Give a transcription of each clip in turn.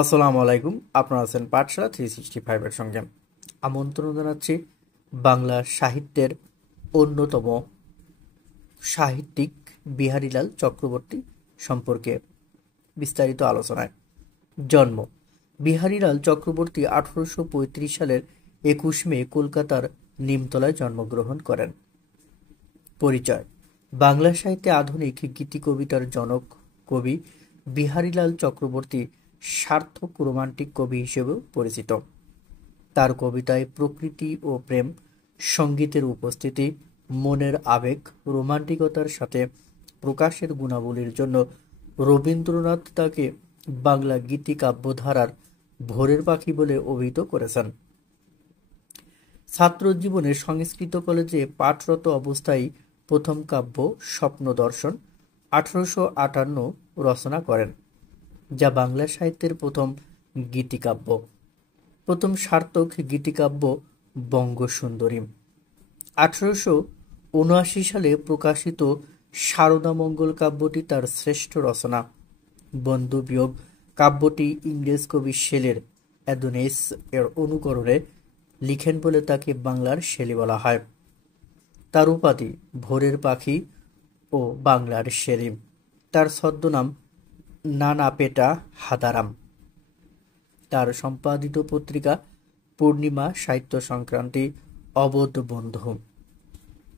আসসালামু আলাইকুম। আপনারা আছেন পাঠশালা 365 এর সঙ্গে। আমন্ত্রণ জানাচ্ছি বাংলা সাহিত্যের অন্যতম সাহিত্যিক বিহারীলাল চক্রবর্তী সম্পর্কে বিস্তারিত আলোচনায়। জন্ম: বিহারীলাল চক্রবর্তী 1835 সালের 21 মে কলকাতার নিমতলায় জন্মগ্রহণ করেন। পরিচয়: বাংলা সাহিত্যে আধুনিক গীতিকবিতার জনক কবি বিহারীলাল চক্রবর্তী সার্থক রোমান্টিক কবি হিসেবেও পরিচিত। তার কবিতায় প্রকৃতি ও প্রেম, সঙ্গীতের উপস্থিতি, মনের আবেগ, রোমান্টিকতার সাথে প্রকাশের গুণাবলীর জন্য রবীন্দ্রনাথ তাকে বাংলা গীতিকাব্যধারার ভোরের পাখি বলে অভিহিত করেছেন। ছাত্র জীবনে সংস্কৃত কলেজে পাঠরত অবস্থায় প্রথম কাব্য স্বপ্নদর্শন 1858 রচনা করেন, যা বাংলা সাহিত্যের প্রথম গীতিকাব্য। প্রথম সার্থক গীতিকাব্য বঙ্গসুন্দরী। 1879 সালে প্রকাশিত শারদামঙ্গল কাব্যটি তার শ্রেষ্ঠ রচনা। বন্ধুবিয়োগ কাব্যটি ইংরেজ কবি শেলের অ্যাডোনিস এর অনুকরণে লিখেন বলে তাকে বাংলার শেলি বলা হয়। তার উপাধি ভোরের পাখি ও বাংলার শেলি। তার ছদ্মনাম নানাপেটা হাদারাম। তার সম্পাদিত পত্রিকা পূর্ণিমা, সাহিত্য সংক্রান্তি, অবোধ বন্ধু।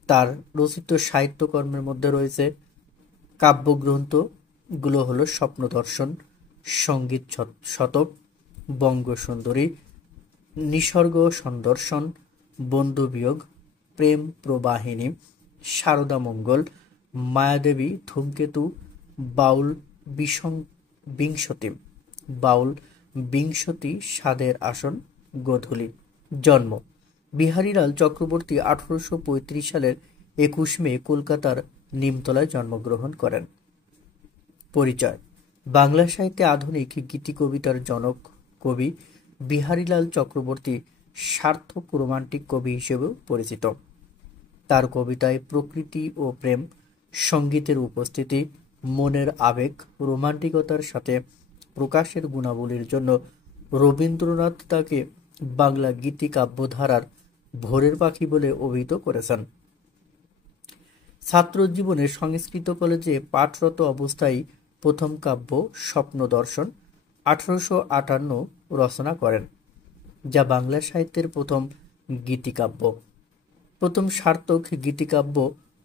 তার রচিত সাহিত্যকর্মের মধ্যে রয়েছে কাব্যগ্রন্থগুলো হলো স্বপ্নদর্শন, সঙ্গীত শতক, বঙ্গসুন্দরী, নিসর্গ সন্দর্শন, বন্ধুবিয়োগ, প্রেম প্রবাহিনী, শারদামঙ্গল, মায়াদেবী, ধূমকেতু, বাউল বিংশতি, বাউল বিংশতি, সাধের আসন, গোধূলি। জন্ম: বিহারীলাল চক্রবর্তী 1835 সালের 21 মে কলকাতার নিমতলায় জন্মগ্রহণ করেন। পরিচয়: বাংলা সাহিত্যে আধুনিক গীতিকবিতার জনক কবি বিহারীলাল চক্রবর্তী সার্থক রোমান্টিক কবি হিসেবেও পরিচিত। তার কবিতায় প্রকৃতি ও প্রেম, সঙ্গীতের উপস্থিতি, মনের আবেগ, রোমান্টিকতার সাথে প্রকাশের গুণাবলীর জন্য রবীন্দ্রনাথ তাকে বাংলা গীতিকাব্যধারার ভোরের পাখি বলে অভিহিত করেছেন। ছাত্র জীবনে সংস্কৃত কলেজে পাঠরত অবস্থায় প্রথম কাব্য স্বপ্নদর্শন 1858 রচনা করেন, যা বাংলা সাহিত্যের প্রথম গীতিকাব্য। প্রথম সার্থক গীতিকাব্য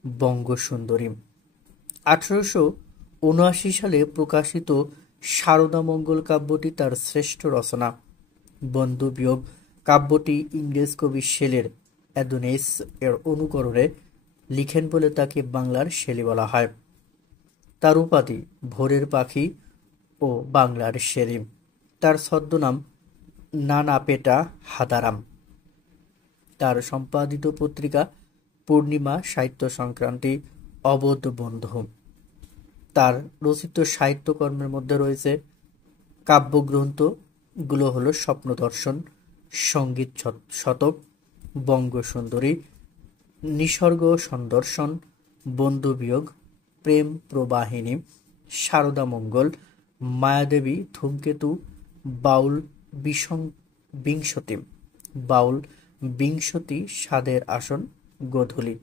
বঙ্গসুন্দরী। 1879 সালে প্রকাশিত শারদামঙ্গল কাব্যটি তার শ্রেষ্ঠ রচনা। বন্ধুবিয়োগ কাব্যটি ইংরেজ কবি শেলের অ্যাডোনিস এর অনুকরণে লিখেন বলে তাকে বাংলার শেলি বলা হয়। তার উপাধি ভোরের পাখি ও বাংলার শেলি। তার ছদ্মনাম নানাপেটা হাদারাম। তার সম্পাদিত পত্রিকা পূর্ণিমা, সাহিত্য সংক্রান্তি, অবোধ বন্ধু। তার রচিত সাহিত্যকর্মের মধ্যে রয়েছে কাব্যগ্রন্থগুলো হলো স্বপ্নদর্শন, সঙ্গীত শতক, বঙ্গসুন্দরী, নিসর্গ সন্দর্শন, বন্ধুবিয়োগ, প্রেম প্রবাহিনী, শারদামঙ্গল, মায়াদেবী, ধূমকেতু, বাউল বিংশতি, বাউল বিংশতি, সাধের আসন, গোধূলি।